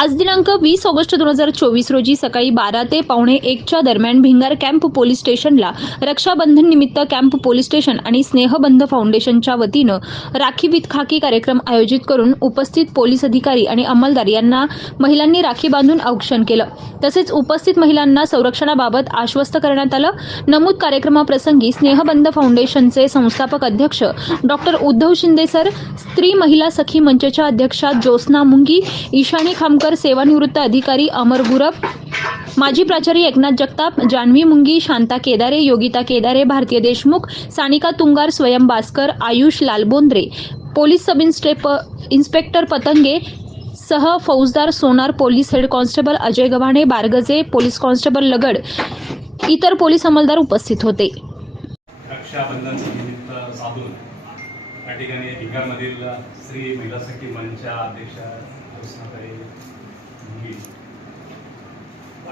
आज दिनांक वीस ऑगस्ट दोन हजार चोवीस रोजी सकाळी बारा ते पावणे एकच्या दरम्यान भिंगार कॅम्प पोलीस स्टेशनला रक्षाबंधन निमित्त कॅम्प पोलीस स्टेशन आणि स्नेहबंध फाउंडेशनच्या वतीनं राखी विथ खाकी कार्यक्रम आयोजित करून उपस्थित पोलीस अधिकारी आणि अंमलदार यांना महिलांनी राखी बांधून औक्षण केलं. तसेच उपस्थित महिलांना संरक्षणाबाबत आश्वस्त करण्यात आलं. नमूद कार्यक्रमाप्रसंगी स्नेहबंध फाउंडेशनचे संस्थापक अध्यक्ष डॉक्टर उद्धव शिंदे सर स्त्री महिला सखी मंचच्या अध्यक्षा ज्योत्स्ना मुंगी ईशानी खामकर सेवानिवृत्त अधिकारी अमर गुरब माजी प्राचार्य एकनाथ जगताप जान्हवी मुंगी शांता केदारे योगिता केदारे भारतीय Deshmukh Sanika Tungar Swayam Bhaskar Ayush Lalbondre police sub instep inspector Patange सह फौजदार Sonar police head constable Ajay Gavhane Bargaje police constable Lagad इतर पोलीस अंमलदार उपस्थित होते. रक्षाबंधन निमित्त साधून या ठिकाणी भिंगारमधील श्री महिला सखी मंचच्या अध्यक्षा कृष्णाताई मुंगी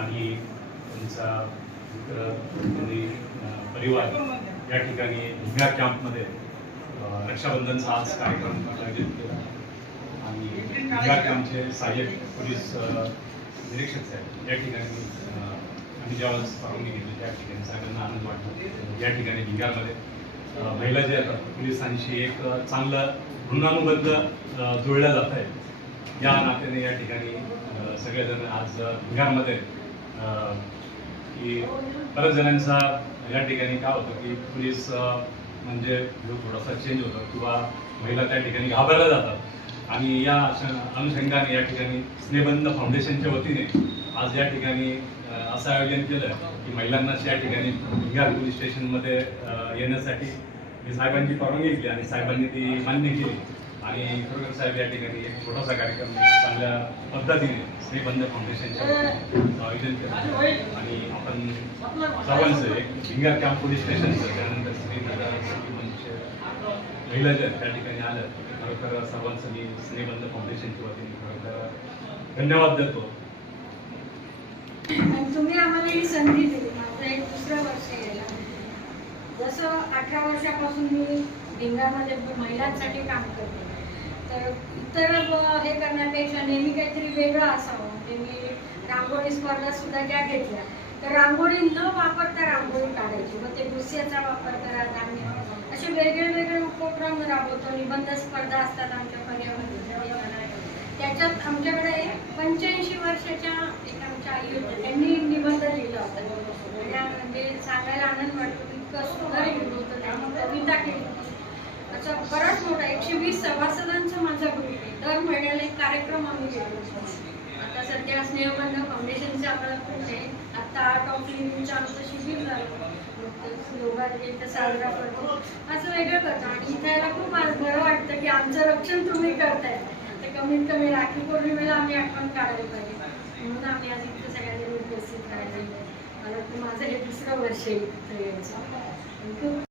आणि त्यांचा मित्र आणि परिवार या ठिकाणी भिंगार कॅम्पमध्ये रक्षाबंधनचा आज कार्यक्रम आयोजित केला. आणि भिंगार कॅम्पचे सहाय्यक पोलीस निरीक्षक साहेब या ठिकाणी आम्ही ज्यावेळेस परवानगी घेतली त्या ठिकाणी सगळ्यांना आनंद वाटतो. या ठिकाणी भिंगारमध्ये महिला जे आहेत पोलिसांशी एक चांगलं ऋणानुबंध जुळल्या जात आहे या नात्याने या ठिकाणी सगळेजण आज अं, अं, की बऱ्याच जणांचा या ठिकाणी काय होतं की पोलीस म्हणजे जो थोडासा चेंज होतो किंवा महिला त्या ठिकाणी घाबरल्या जातात. आणि या अनुषंगाने या ठिकाणी स्नेहबंध फाउंडेशनच्या वतीने आज या ठिकाणी असं आयोजन केलं की महिलांना या ठिकाणी बिहार पोलीस स्टेशनमध्ये येण्यासाठी. मी साहेबांची परवानगी घेतली आणि साहेबांनी ती मान्य केली. आणि खरोखर साहेब या ठिकाणी एक छोटासा कार्यक्रम चांगल्या पद्धतीने स्नेहबंध फाउंडेशनच्या आयोजन केलं. आणि आपण सर्वांचं एक भिंगार कॅम्प पोलीस स्टेशनचं त्यानंतर श्री महिला मंच महिला त्या ठिकाणी आल्या खरोखर सर्वांचं मी स्नेहबंध फाउंडेशनच्या वतीने खरोखर धन्यवाद देतो. आणि तुम्ही आम्हाला ही संधी दिली माझं एक दुसरं वर्ष यायला जसं अठरा वर्षापासून मी भिंगामध्ये महिलांसाठी काम करते तर इतर हे करण्यापेक्षा नेहमी काहीतरी वेगळं असावं. म्हणजे मी रांगोळी स्पर्धा सुद्धा ज्या घेतल्या तर रांगोळी न वापरता रांगोळी काढायची. मग ते भुस्याचा वापर करा धान्य असे वेगळे वेगळे उपक्रम राबवतो. निबंध स्पर्धा असतात आमच्या पर्यावरण त्याच्यात आमच्याकडे पंच्याऐंशी वर्षाच्या एक आमच्या आई होत्या त्यांनी निबंध लिहिला होता. म्हणजे म्हणजे सांगायला आनंद वाटतो इतकं सुंदर लिहिलं होतं त्यांनी कविता केली होती. बराच मोठा एकशे वीस सभासदांचा माझा ग्रुप आहे. दर महिन्याला एक कार्यक्रम आम्ही घेतो. आता सध्या स्नेहबंध फाउंडेशनचे आम्हाला खूप आहे. आता आर्ट ऑफ लिव्हिंगचं आमचं शिबिर झालं. मग साजरा करतो. असं वेगळं करतो. आणि इथे यायला खूप बरं वाटतं की आमचं रक्षण तुम्ही करताय. ते कमीत कमी राखी पौर्णिमेला आम्ही आठवण काढायला पाहिजे. म्हणून आम्ही आज इथे काय उपस्थित मला माझं हे दुसरं वर्ष आहे खूप